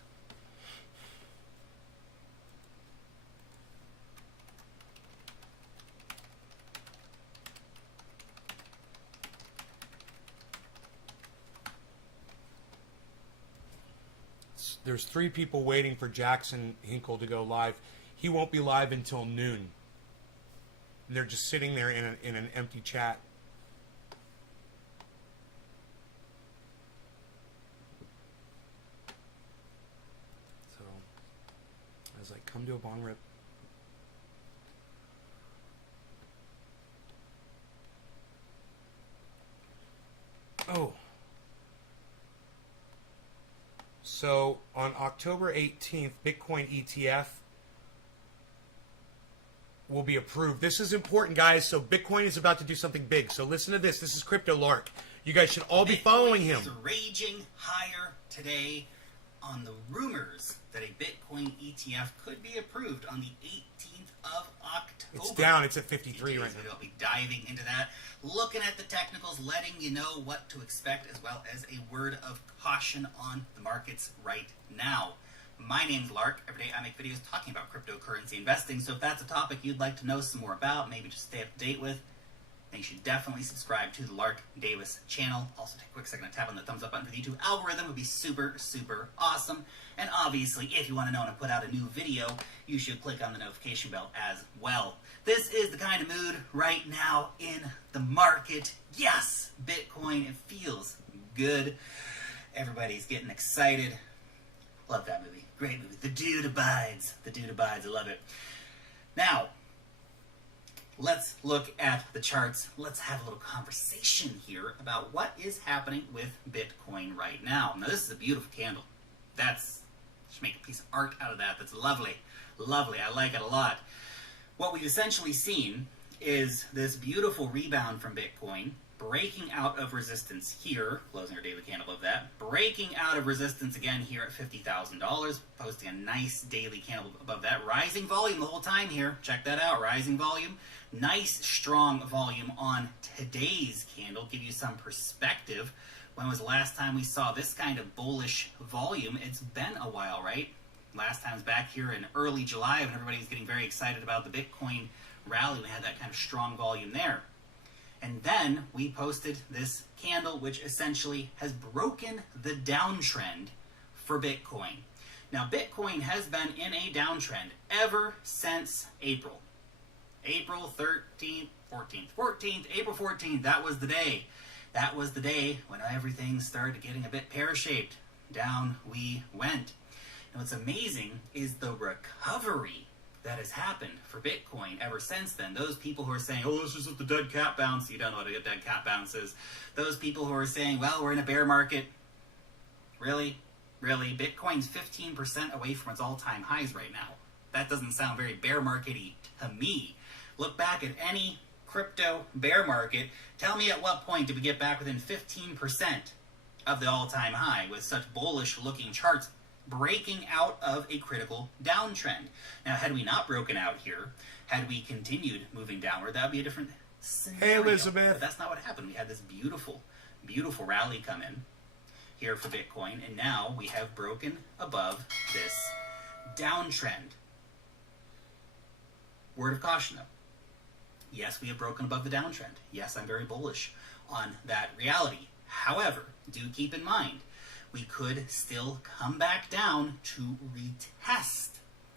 There's 3 people waiting for Jackson Hinkle to go live. He won't be live until noon. And they're just sitting there in an empty chat. So I was like, come to a bong rip. Oh. So on October 18th, Bitcoin ETF will be approved. This is important, guys. So Bitcoin is about to do something big. So listen to this. This is Crypto Lark. You guys should all be following him. Bitcoin is raging higher today on the rumors that a Bitcoin ETF could be approved on the 18th of October. It's down. It's at 53 right now. We'll be diving into that, looking at the technicals, letting you know what to expect, as well as a word of caution on the markets right now. My name's Lark. Every day I make videos talking about cryptocurrency investing, so if that's a topic you'd like to know some more about, maybe just stay up to date with, then you should definitely subscribe to the Lark Davis channel. Also take a quick second to tap on the thumbs up button for the YouTube algorithm. It would be super, super awesome. And obviously, if you want to know when I put out a new video, you should click on the notification bell as well. This is the kind of mood right now in the market. Yes, Bitcoin, it feels good. Everybody's getting excited. Love that movie. Great movie. The Dude Abides. The Dude Abides. I love it. Now, let's look at the charts. Let's have a little conversation here about what is happening with Bitcoin right now. Now, this is a beautiful candle. Should make a piece of art out of that. That's lovely. Lovely. I like it a lot. What we've essentially seen is this beautiful rebound from Bitcoin breaking out of resistance here, closing our daily candle above that, breaking out of resistance again here at $50,000, posting a nice daily candle above that, rising volume the whole time here, check that out, rising volume, nice strong volume on today's candle, give you some perspective. When was the last time we saw this kind of bullish volume? It's been a while, right? Last time was back here in early July when everybody was getting very excited about the Bitcoin rally. We had that kind of strong volume there. And then we posted this candle, which essentially has broken the downtrend for Bitcoin. Now, Bitcoin has been in a downtrend ever since April. April 13th, 14th, April 14th, that was the day. That was the day when everything started getting a bit pear-shaped. Down we went. And what's amazing is the recovery that has happened for Bitcoin ever since then. Those people who are saying, oh, this is just the dead cat bounce. You don't know what a dead cat bounce is. Those people who are saying, well, we're in a bear market. Really? Really? Bitcoin's 15% away from its all-time highs right now. That doesn't sound very bear market-y to me. Look back at any crypto bear market. Tell me at what point did we get back within 15% of the all-time high with such bullish-looking charts breaking out of a critical downtrend. Now, had we not broken out here, had we continued moving downward, that would be a different scenario. Hey, Elizabeth. But that's not what happened. We had this beautiful, beautiful rally come in here for Bitcoin, and now we have broken above this downtrend. Word of caution, though. Yes, we have broken above the downtrend. Yes, I'm very bullish on that reality. However, do keep in mind, we could still come back down to retest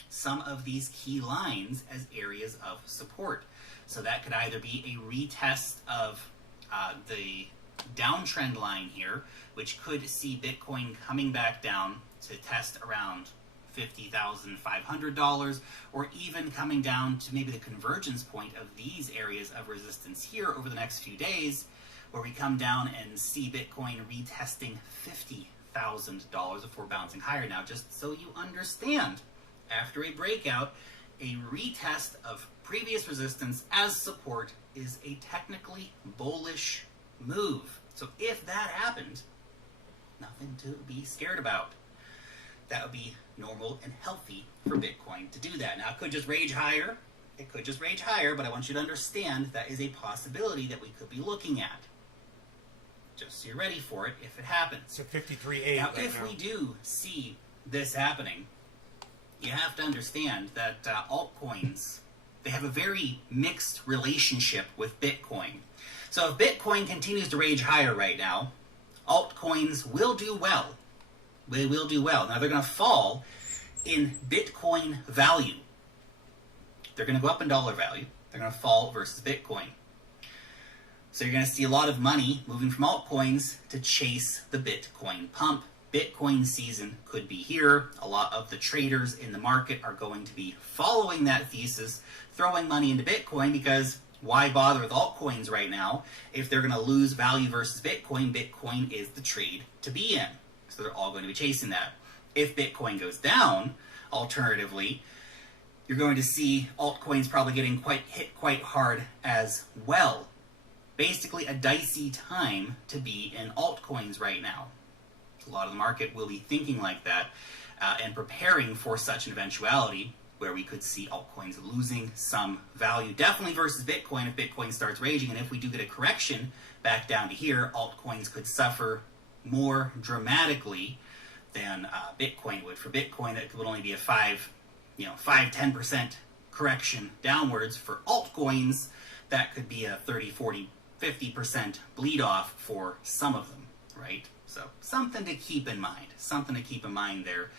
some of these key lines as areas of support. So that could either be a retest of the downtrend line here, which could see Bitcoin coming back down to test around $50,500, or even coming down to maybe the convergence point of these areas of resistance here over the next few days, where we come down and see Bitcoin retesting $50,000 before bouncing higher. Now, just so you understand, after a breakout, a retest of previous resistance as support is a technically bullish move. So if that happened, nothing to be scared about. That would be normal and healthy for Bitcoin to do that. Now, it could just rage higher. It could just rage higher, but I want you to understand that is a possibility that we could be looking at. Just so you're ready for it if it happens. So 53.8 Now, right if now. we do see this happening, you have to understand that altcoins, they have a very mixed relationship with Bitcoin. So if Bitcoin continues to rage higher right now, altcoins will do well. They will do well. Now, they're going to fall in Bitcoin value. They're going to go up in dollar value. They're going to fall versus Bitcoin. So you're going to see a lot of money moving from altcoins to chase the Bitcoin pump. Bitcoin season could be here. A lot of the traders in the market are going to be following that thesis, throwing money into Bitcoin, because why bother with altcoins right now if they're going to lose value versus Bitcoin? Bitcoin is the trade to be in. So they're all going to be chasing that. If Bitcoin goes down, alternatively, you're going to see altcoins probably getting hit quite hard as well. Basically a dicey time to be in altcoins right now. A lot of the market will be thinking like that and preparing for such an eventuality where we could see altcoins losing some value. Definitely versus Bitcoin if Bitcoin starts raging, and if we do get a correction back down to here, altcoins could suffer more dramatically than Bitcoin would. For Bitcoin, that would only be a 5-10% correction downwards. For altcoins, that could be a 30, 40, 50% bleed off for some of them, right? So something to keep in mind. Something to keep in mind there.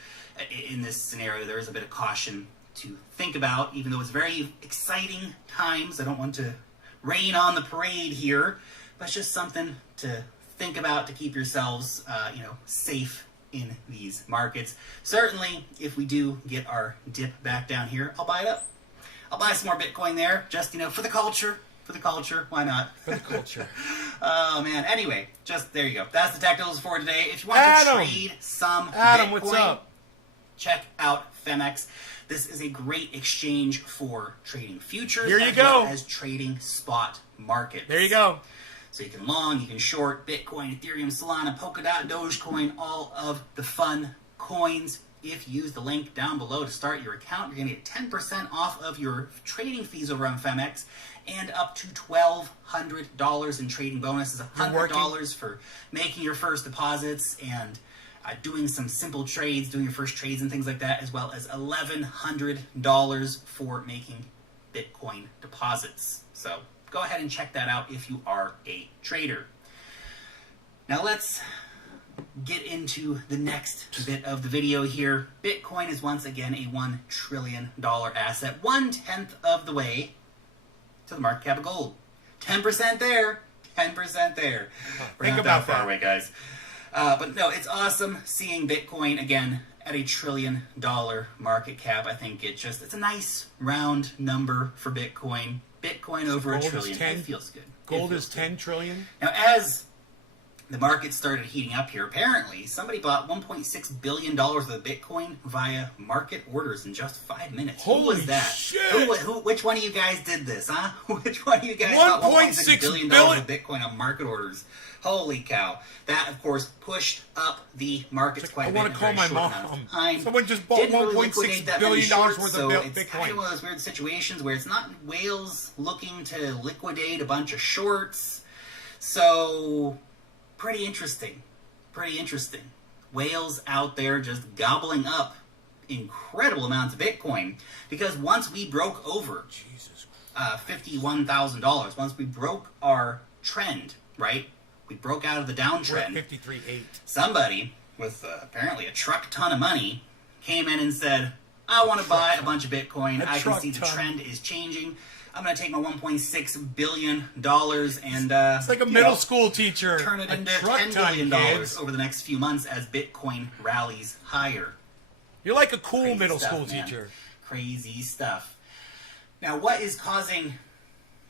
In this scenario, there is a bit of caution to think about, even though it's very exciting times. I don't want to rain on the parade here, but it's just something to think about to keep yourselves, safe in these markets. Certainly, if we do get our dip back down here, I'll buy it up. I'll buy some more Bitcoin there, just, for the culture. For the culture, why not? For the culture. Oh, man. Anyway, just there you go. That's the technicals for today. If you want Adam! to trade some Adam, Bitcoin, what's up? check out Femex. This is a great exchange for trading futures Here you as well go. as trading spot markets. There you go. So you can long, you can short Bitcoin, Ethereum, Solana, Polkadot, Dogecoin, all of the fun coins. If you use the link down below to start your account, you're going to get 10% off of your trading fees over on FEMX and up to $1,200 in trading bonuses, $100 for making your first deposits and doing some simple trades, doing your first trades and things like that, as well as $1,100 for making Bitcoin deposits. So go ahead and check that out if you are a trader. Now let's get into the next bit of the video here. Bitcoin is once again a $1 trillion asset, 1/10 of the way to the market cap of gold. 10% there, 10% there. We're Think not about that far that. away, guys. But no, it's awesome seeing Bitcoin again at a $1 trillion market cap. I think it's a nice round number for Bitcoin. Bitcoin over Gold $1 is trillion. 10. It feels good. Gold It is feels good. 10 trillion. Now, as the market started heating up here, apparently somebody bought $1.6 billion of Bitcoin via market orders in just 5 minutes. Who Holy was that? shit! Which one of you guys did this, huh? Which one of you guys bought $1.6 billion of Bitcoin on market orders? Holy cow. That, of course, pushed up the markets quite a bit. I want to call my mom. Someone just bought $1.6 billion worth of so Bitcoin. It's kind of one of those weird situations where it's not whales looking to liquidate a bunch of shorts. So, pretty interesting. Pretty interesting. Whales out there just gobbling up incredible amounts of Bitcoin. Because once we broke over Jesus. $51,000, once we broke our trend, right? We broke out of the We're at downtrend. 53.8. Somebody with apparently a truck ton of money came in and said, I want to buy a bunch of Bitcoin. A I can truck see the ton. trend is changing. I'm going to take my $1.6 billion and It's like a middle school teacher. turn it A into truck $10 ton, billion kids. over the next few months as Bitcoin rallies higher. You're like a cool Crazy middle stuff, school man. teacher. Crazy stuff. Now, what is causing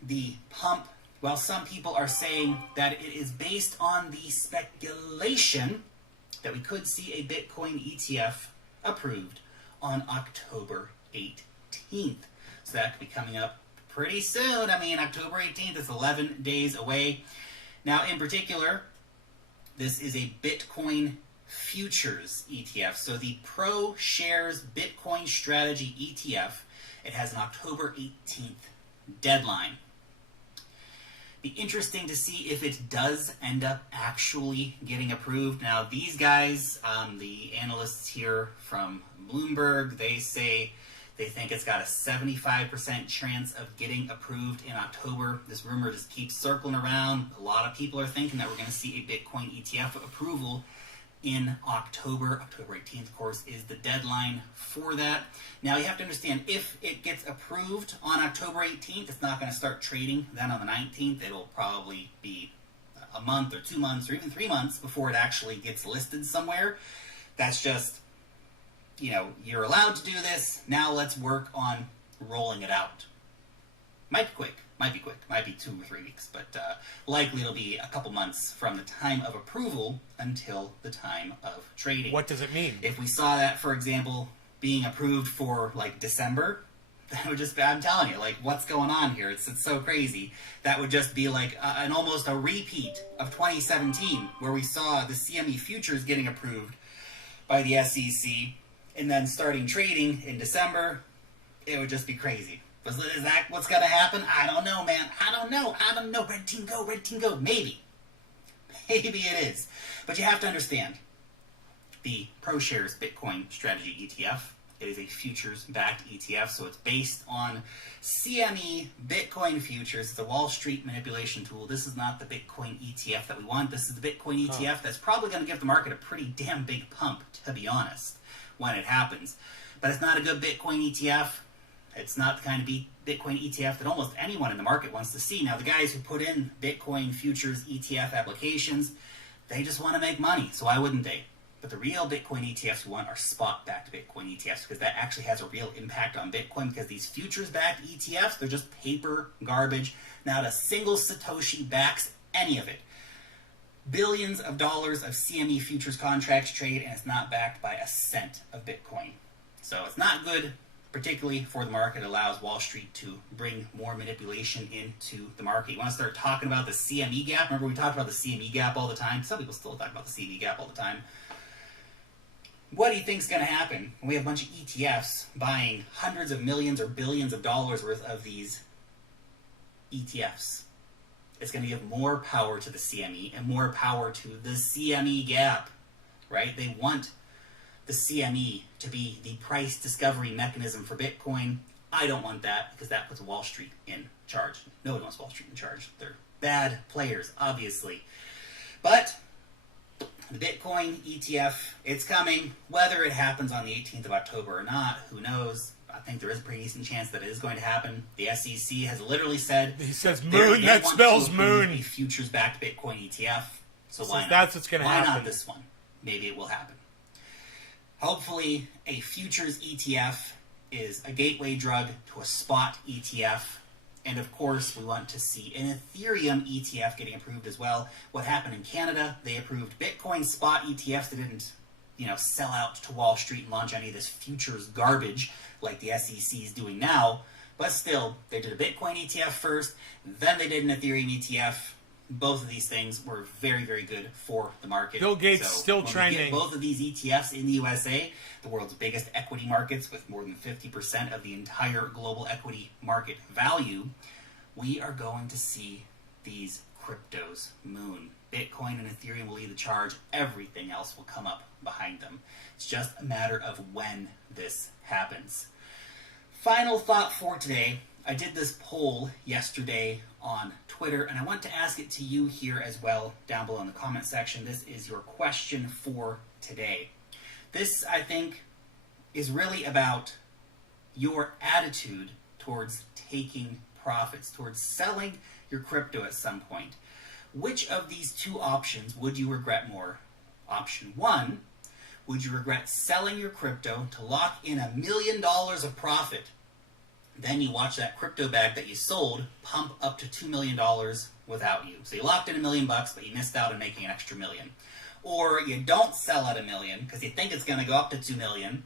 the pump? Well, some people are saying that it is based on the speculation that we could see a Bitcoin ETF approved on October 18th. So that could be coming up pretty soon. I mean, October 18th is 11 days away. Now, in particular, this is a Bitcoin futures ETF. So the Pro Shares Bitcoin Strategy ETF, it has an October 18th deadline. Be interesting to see if it does end up actually getting approved. Now, these guys, the analysts here from Bloomberg, they say they think it's got a 75% chance of getting approved in October. This rumor just keeps circling around. A lot of people are thinking that we're going to see a Bitcoin ETF approval in October. October 18th, of course, is the deadline for that. Now, you have to understand, if it gets approved on October 18th, it's not going to start trading then on the 19th. It'll probably be a month or 2 months or even 3 months before it actually gets listed somewhere. That's just, you're allowed to do this. Now let's work on rolling it out. Might be quick. Might be 2 or 3 weeks, but likely it'll be a couple months from the time of approval until the time of trading. What does it mean? If we saw that, for example, being approved for December, that would just be, I'm telling you, what's going on here? It's so crazy. That would just be an almost a repeat of 2017, where we saw the CME futures getting approved by the SEC, and then starting trading in December. It would just be crazy. Is that what's going to happen? I don't know, man. I don't know. Red team go. Maybe it is. But you have to understand, the ProShares Bitcoin Strategy ETF, it is a futures-backed ETF, so it's based on CME Bitcoin futures. It's a Wall Street manipulation tool. This is not the Bitcoin ETF that we want. This is the Bitcoin ETF that's probably going to give the market a pretty damn big pump, to be honest, when it happens. But it's not a good Bitcoin ETF. It's not the kind of Bitcoin ETF that almost anyone in the market wants to see. Now, the guys who put in Bitcoin futures ETF applications, they just want to make money, so why wouldn't they? But the real Bitcoin ETFs we want are spot-backed Bitcoin ETFs, because that actually has a real impact on Bitcoin, because these futures-backed ETFs, they're just paper garbage. Not a single Satoshi backs any of it. Billions of dollars of CME futures contracts trade, and it's not backed by a cent of Bitcoin. So it's not good particularly for the market. It allows Wall Street to bring more manipulation into the market. You want to start talking about the CME gap? Remember we talked about the CME gap all the time? Some people still talk about the CME gap all the time. What do you think is going to happen when we have a bunch of ETFs buying hundreds of millions or billions of dollars worth of these ETFs? It's going to give more power to the CME and more power to the CME gap, right? They want the CME to be the price discovery mechanism for Bitcoin. I don't want that because that puts Wall Street in charge. Nobody wants Wall Street in charge. They're bad players, obviously. But the Bitcoin ETF, it's coming. Whether it happens on the 18th of October or not, who knows? I think there is a pretty decent chance that it is going to happen. The SEC has literally said... He says moon, that spells moon. A futures-backed Bitcoin ETF. So why not? That's what's going to happen. Why not this one? Maybe it will happen. Hopefully, a futures ETF is a gateway drug to a spot ETF. And of course, we want to see an Ethereum ETF getting approved as well. What happened in Canada, they approved Bitcoin spot ETFs. They didn't, sell out to Wall Street and launch any of this futures garbage like the SEC is doing now. But still, they did a Bitcoin ETF first, then they did an Ethereum ETF. Both of these things were very, very good for the market. Bill Gates still when trending. We get both of these ETFs in the USA, the world's biggest equity markets with more than 50% of the entire global equity market value, we are going to see these cryptos moon. Bitcoin and Ethereum will lead the charge. Everything else will come up behind them. It's just a matter of when this happens. Final thought for today. I did this poll yesterday on Twitter, and I want to ask it to you here as well down below in the comment section. This is your question for today. This, I think, is really about your attitude towards taking profits, towards selling your crypto at some point. Which of these two options would you regret more? Option 1, would you regret selling your crypto to lock in $1 million of profit? Then you watch that crypto bag that you sold pump up to $2 million without you. So you locked in $1 million, but you missed out on making an extra $1 million. Or you don't sell at $1 million because you think it's going to go up to $2 million,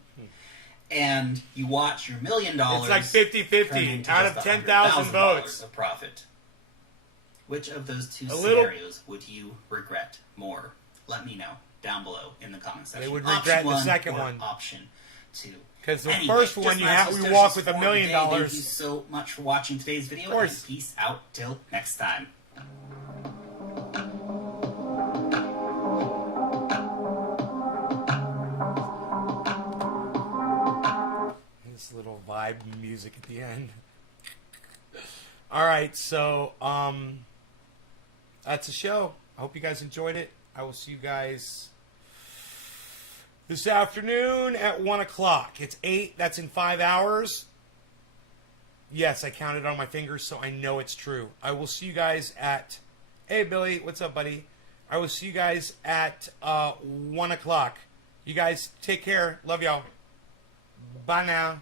and you watch your $1 million. It's like 50-50 out of 10,000 votes of profit. Which of those two scenarios would you regret more? Let me know down below in the comment section. They would regret the second one. Option 2. Because the first one, we walk with $1 million. Thank you so much for watching today's video. Of course. And peace out till next time. This little vibe music at the end. All right, so that's the show. I hope you guys enjoyed it. I will see you guys this afternoon at 1 o'clock. It's 8. That's in 5 hours. Yes, I counted on my fingers, so I know it's true. I will see you guys at... Hey, Billy. What's up, buddy? I will see you guys at 1 o'clock. You guys take care. Love y'all. Bye now.